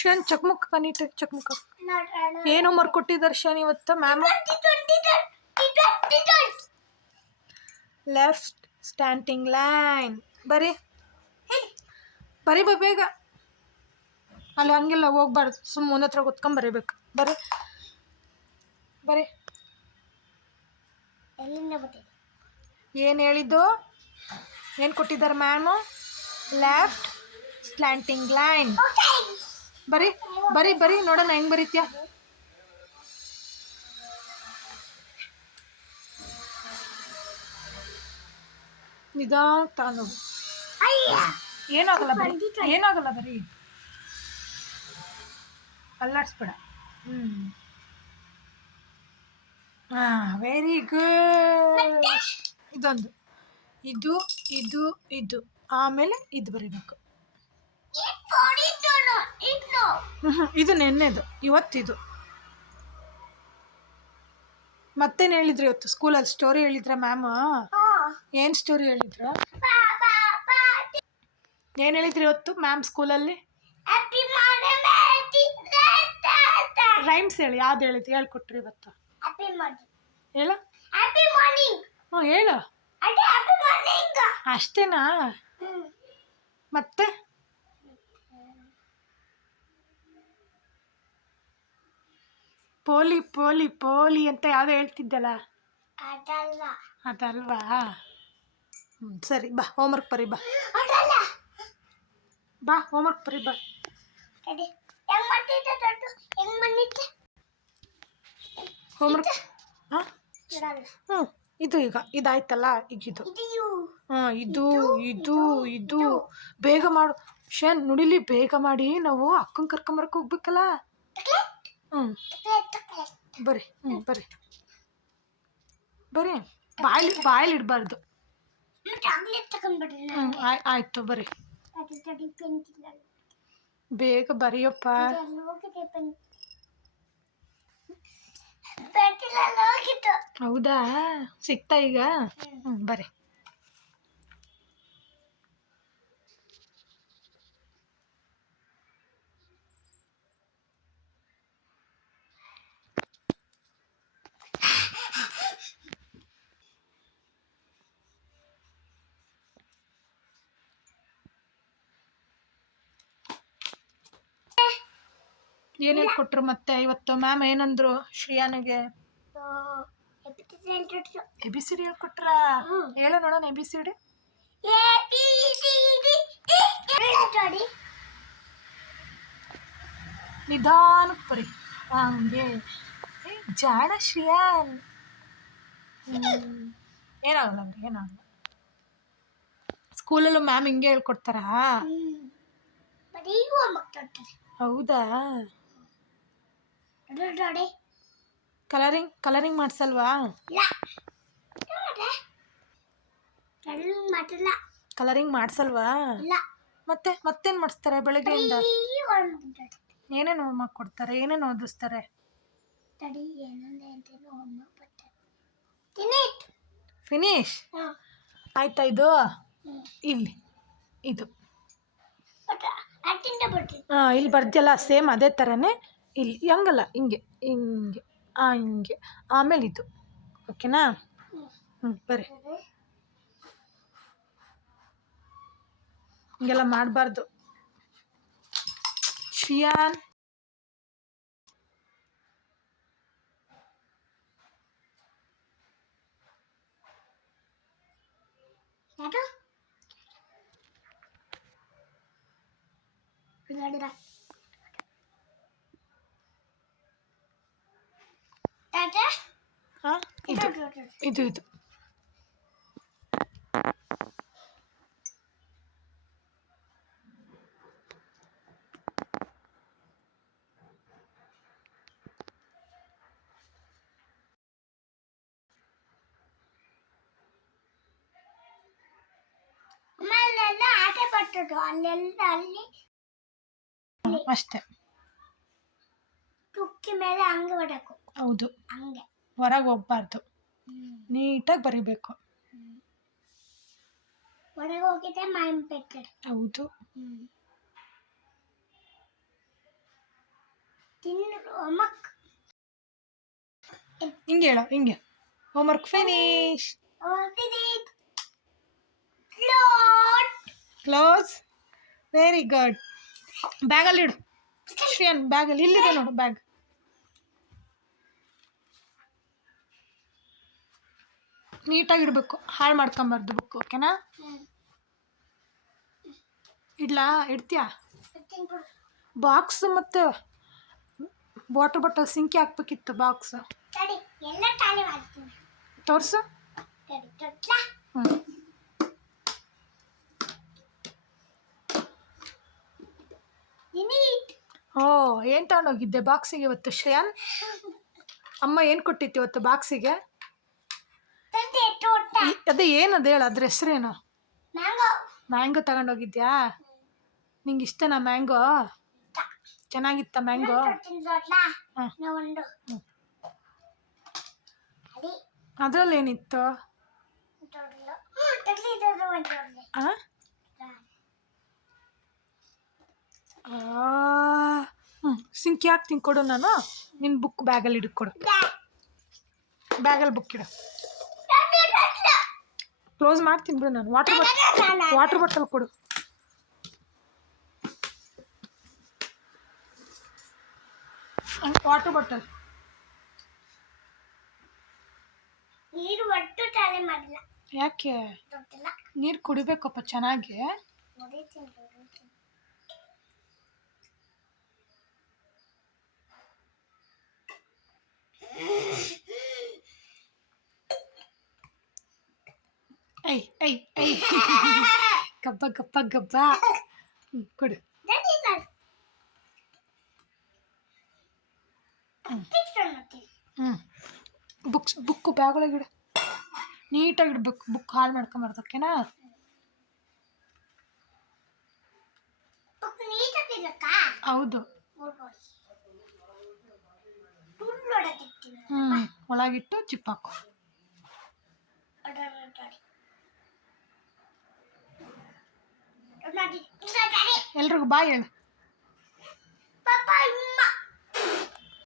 ಶನ್ ಚಕ್ಮುಕ್ neat ಚಕ್ಮುಕ್. ಏನು homework ಕೊಟ್ಟಿದ್ದಾರೆ ಶನ್ ಇವತ್ತು ಮ್ಯಾಮ್? ಲೆಫ್ಟ್ ಸ್ಟ್ಯಾಂಡಿಂಗ್ ಲೈನ್ ಬರೀ ಬರೀ ಬೇಗ. ಅಲ್ಲಿ ಹಂಗೆಲ್ಲ ಹೋಗ್ಬಾರ್ದು, ಸುಮ್ಮನೆ ಮುಂದೆ ಹತ್ರ ಕೂತ್ಕೊಂಡು ಬರೀಬೇಕು. ಬರೀ ಬರೀ. ಏನು ಹೇಳಿದ್ದು? ಏನು ಕೊಟ್ಟಿದ್ದಾರೆ ಮ್ಯಾಮು? Left slanting line. ಬರೀ ಬರೀ ಬರೀ ನೋಡೋಣ ಹೆಂಗೆ ಬರೀತ್ಯಾ. ನಿಧಾನ ತಾನು ಏನಾಗಲ್ಲ ಬರೀ, ಏನಾಗಲ್ಲ ಬರೀ ಅಲ್ಲಾಡಿಸ್ಬೇಡ. ಹಾಂ ವೆರಿ ಗುಡ್. ಇದೊಂದು ಇದು ಇದು ಇದು ಆಮೇಲೆ ಇದು ಬರೀಬೇಕು. ಇದು ನೆನ್ನೆದು, ಇವತ್ತಿದು. ಮತ್ತೇನು ಹೇಳಿದ್ರು ಇವತ್ತು ಸ್ಕೂಲಲ್ಲಿ? ಸ್ಟೋರಿ ಹೇಳಿದ್ರ ಮ್ಯಾಮ್? ಏನು ಸ್ಟೋರಿ ಹೇಳಿದ್ರು? ಏನು ಹೇಳಿದ್ರಿ ಇವತ್ತು ಮ್ಯಾಮ್ ಸ್ಕೂಲಲ್ಲಿ? ರೈಮ್ಸ್ ಹೇಳಿ. ಯಾವ್ದು ಹೇಳಿದ್ರು? ಹೇಳ್ಕೊಟ್ರಿ ಇವತ್ತು? ಹೇಳು. ಹ್ಞೂ ಹೇಳು. ಅಷ್ಟೇನಾ? ಮತ್ತೆ ಪೋಲಿ ಪೋಲಿ ಪೋಲಿ ಅಂತ ಯಾವುದೋ ಹೇಳ್ತಿದ್ದಲ್ಲ, ಅದಲ್ವಾ? ಸರಿ ಬಾ ಹೋಮ್ವರ್ಕ್ ಬರೀ ಬಾ. ಬಾ ಹೋಮ್ವರ್ಕ್ ಬರೀ ಬಾ. ಹೋಮ್ವರ್ಕ್ ಹಾಂ ಹ್ಞೂ ಇದು ಈಗ ಇದಾಯ್ತಲ್ಲ, ಈಗ ಇದು ಹಾಂ ಇದು ಇದು ಇದು ಬೇಗ ಮಾಡು ಶನ್. ನುಡಿಲಿ ಬೇಗ ಮಾಡಿ, ನಾವು ಅಕ್ಕನ ಕರ್ಕೊಂಬರಕ್ಕೆ ಹೋಗ್ಬೇಕಲ್ಲ. ಹ್ಞೂ ಬರ್ರಿ. ಬರ್ರಿ ಬರ್ರಿ. ಬಾಯಲ್ಲಿ ಇಡಬಾರ್ದು. ಆಯ್ತು ಬರ್ರಿ. ಬೇಗ ಬರೆಯಪ್ಪ. ಹೌದಾ? ಸಿಕ್ತಾ ಈಗ? ಬರ್ರಿ. ಏನು ಹೇಳ್ಕೊಟ್ರು ಮತ್ತೆ ಇವತ್ತು ಮ್ಯಾಮ್? ಏನಂದ್ರು ಶ್ರೇಯಾನಿಗೆ? ABCD ಹೇಳ್ಕೊಟ್ರ? ಹೇಳ ನೋಡೋಣ ABCD. ನಿಧಾನಕ್ಕೆ ಬರಿ. ಹಂಗೆ ಜಾಣ ಶ್ರೇಯಾನ್. ಏನಾಗಲ್ಲ ಅಂದ್ರೆ ಏನಾಗಲ್ಲ. ಸ್ಕೂಲಲ್ಲೂ ಮ್ಯಾಮ್ ಹಿಂಗೆ ಹೇಳ್ಕೊಡ್ತಾರಾ? ಹೌದಾ? ಕಲರಿಂಗ್ ಮಾಡ್ಸಲ್ವಾ? ಕಲರಿಂಗ್ ಮಾಡ್ಸಲ್ವಾ? ಮತ್ತೇನು ಮಾಡಿಸ್ತಾರೆ ಬೆಳಗ್ಗೆಯಿಂದ? ಏನೇನು ಹೋಮ್ವರ್ಕ್ ಕೊಡ್ತಾರೆ? ಏನೇನು ಓದಿಸ್ತಾರೆ? ಫಿನಿಶ್ ಆಯ್ತಾ? ಇದು ಇಲ್ಲಿ ಇದು ಹಾಂ ಇಲ್ಲಿ ಬರ್ದಿಯಲ್ಲ ಸೇಮ್ ಅದೇ ಥರನೇ ಇಲ್ಲಿ. ಹಂಗಲ್ಲ, ಹಿಂಗೆ ಹಿಂಗೆ ಹಿಂಗೆ ಆಮೇಲೆ ಇದು. ಓಕೆನಾ? ಬರ್ರಿ. ಹಿಂಗೆಲ್ಲ ಮಾಡಬಾರ್ದು ಶ್ರೇಯಾನ್. ಹಾಂ ಇದು ಇದು ಇದು ಅಷ್ಟೇ. ಮೇಲೆ ಹಂಗೆ ಹೊಡಕು. ಹೌದು, ಹಂಗೆ ಹೊರಗೆ ಹೋಗ್ಬಾರ್ದು. ನೀಟಾಗಿ ಬರಿಬೇಕು. ಹೊರಗೆ ಹೋಗಿದ್ದೆ ಮೈಮ್ ಪೆಟ್ಟೆ. ಹೌದು. ಹಿಂಗೆ ಹೇಳು ಹಿಂಗೆ homework finish close very good ಬ್ಯಾಗಲ್ಲಿ ಇಡು ಶ್ರೇಯನ್ ಬ್ಯಾಗಲ್ಲಿ ಇಲ್ಲಿದೆ ನೋಡು ಬ್ಯಾಗ್ ನೀಟಾಗಿ ಇಡಬೇಕು ಹಾಳು ಮಾಡ್ಕೊಂಬಾರ್ದು ಬುಕ್ ಓಕೆನಾ ಇಡ್ಲಾ ಇಡ್ತೀಯಾ ಬಾಕ್ಸ್ ಮತ್ತು ವಾಟರ್ ಬಾಟಲ್ ಸಿಂಕಿ ಹಾಕ್ಬೇಕಿತ್ತು ಬಾಕ್ಸ್ ತೋರಿಸು ಹ್ಞೂ ಓ ಏನು ತಗೊಂಡೋಗಿದ್ದೆ ಬಾಕ್ಸಿಗೆ ಇವತ್ತು ಶ್ರೇಯನ್ ಅಮ್ಮ ಏನು ಕೊಟ್ಟಿತ್ತು ಇವತ್ತು ಬಾಕ್ಸಿಗೆ ಅದೇ ಏನದು ಹೇಳು ಅದ್ರ ಹೆಸ್ರೇನು ಮ್ಯಾಂಗೋ ತಗೊಂಡೋಗಿದ್ಯಾ ನಿಂಗೆ ಇಷ್ಟನಾ ಮ್ಯಾಂಗೋ ಚೆನ್ನಾಗಿತ್ತ ಮ್ಯಾಂಗೋ ಅದರಲ್ಲಿ ಏನಿತ್ತು ಸಿಂಕಿ ಹಾಕ್ತೀನಿ ಕೊಡು ನಾನು ನಿನ್ನ ಬುಕ್ ಬ್ಯಾಗಲ್ಲಿ ಇಟ್ಕೊಡು ಬ್ಯಾಗಲ್ಲಿ ಬುಕ್ ಇಡು ಕ್ಲೋಸ್ ಮಾಡ್ತೀನಿ ಬಿಡು ನಾನು ವಾಟರ್ ಬಾಟಲ್ ಕೊಡು ವಾಟರ್ ಬಾಟಲ್ ಯಾಕೆ ನೀರು ಕುಡಿಬೇಕಪ್ಪ ಚೆನ್ನಾಗಿ ಐ ಗಬ್ಬ ಗಬ್ಬ ಗಬ್ಬ ಕೊಡು ಬುಕ್ಕು ಬ್ಯಾಗೊಳಗಿಡು ನೀಟಾಗಿ ಇಡ್ಬೇಕು ಬುಕ್ ಹಾಳು ಮಾಡ್ಕೊಂಬಾರ್ದು ಓಕೆನಾ ಹೌದು ಒಳಗಿಟ್ಟು ಚಿಪ್ ಹಾಕು ಎಲ್ರಿಗೂ ಬಾಯ್ ಹೇಳು